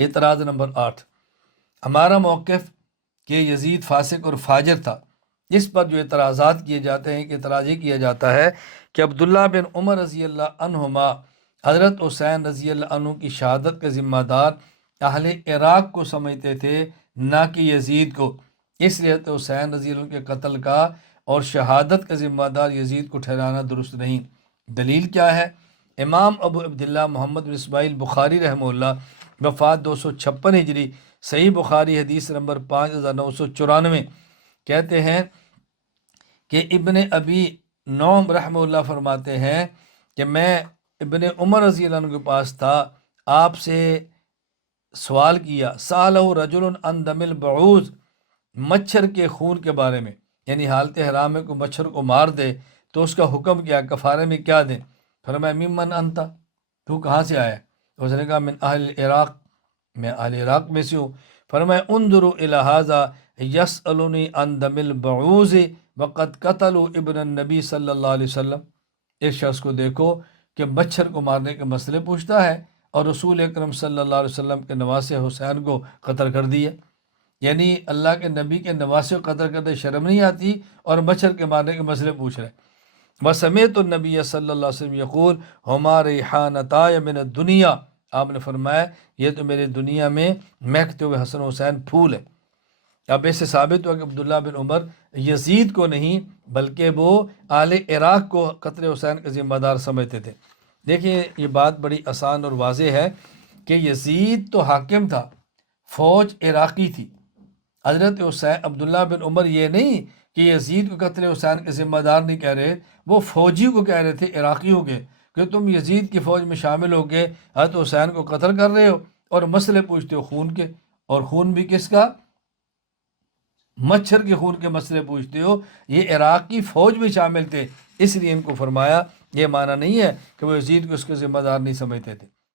اعتراض نمبر 8، ہمارا موقف کہ یزید فاسق اور فاجر تھا، اس پر جو اعتراضات کیے جاتے ہیں کہ اعتراض یہ کیا جاتا ہے کہ عبداللہ بن عمر رضی اللہ عنہما حضرت حسین رضی اللہ عنہ کی شہادت کا ذمہ دار اہل عراق کو سمجھتے تھے، نہ کہ یزید کو، اس لیے تو حسین رضی اللہ عنہ کے قتل کا اور شہادت کا ذمہ دار یزید کو ٹھہرانا درست نہیں۔ دلیل کیا ہے؟ امام ابو عبداللہ محمد بن اسماعیل بخاری رحمہ اللہ، وفات 256 ہجری، صحیح بخاری حدیث نمبر 5994، کہتے ہیں کہ ابن ابی نعم رحمہ اللہ فرماتے ہیں کہ میں ابن عمر رضی اللہ عنہ کے پاس تھا، آپ سے سوال کیا، سالہ رجل عن دم البعوض، مچھر کے خون کے بارے میں، یعنی حالت حرام میں کوئی مچھر کو مار دے تو اس کا حکم کیا، کفارے میں کیا دیں؟ فرمایا ممن انتا، تو کہاں سے آیا؟ اس نے کہا من اہل العراق، میں اہل عراق میں سے ہوں۔ فرمایا انظروا الی ھذا یسألنی عن دم البعوض وقد قتلوا ابن النبی صلی اللہ علیہ وسلم، اس شخص کو دیکھو کہ مچھر کو مارنے کے مسئلے پوچھتا ہے اور رسول اکرم صلی اللہ علیہ وسلم کے نواسے حسین کو قتل کر دیا، یعنی اللہ کے نبی کے نواسے کو قتل کرتے شرم نہیں آتی اور مچھر کے مارنے کے مسئلے پوچھ رہے۔ وسمعت النبی صلی اللہ علیہ وسلم یقول ہما ریحانتای من الدنیا، آپ نے فرمایا یہ تو میرے دنیا میں مہکتے ہوئے حسن حسین پھول ہے۔ اب اس سے ثابت ہوا کہ عبداللہ بن عمر یزید کو نہیں بلکہ وہ اہل عراق کو قتل حسین کا ذمہ دار سمجھتے تھے۔ دیکھیں یہ بات بڑی آسان اور واضح ہے کہ یزید تو حاکم تھا، فوج عراقی تھی، حضرت حسین عبداللہ بن عمر یہ نہیں کہ یزید کو قتل حسین کے ذمہ دار نہیں کہہ رہے، وہ فوجی کو کہہ رہے تھے، عراقیوں کے، کہ تم یزید کی فوج میں شامل ہو کے حضرت حسین کو قتل کر رہے ہو اور مسئلے پوچھتے ہو خون کے، اور خون بھی کس کا؟ مچھر کے خون کے مسئلے پوچھتے ہو۔ یہ عراقی فوج میں شامل تھے، اس لیے ان کو فرمایا، یہ معنی نہیں ہے کہ وہ یزید کو اس کے ذمہ دار نہیں سمجھتے تھے۔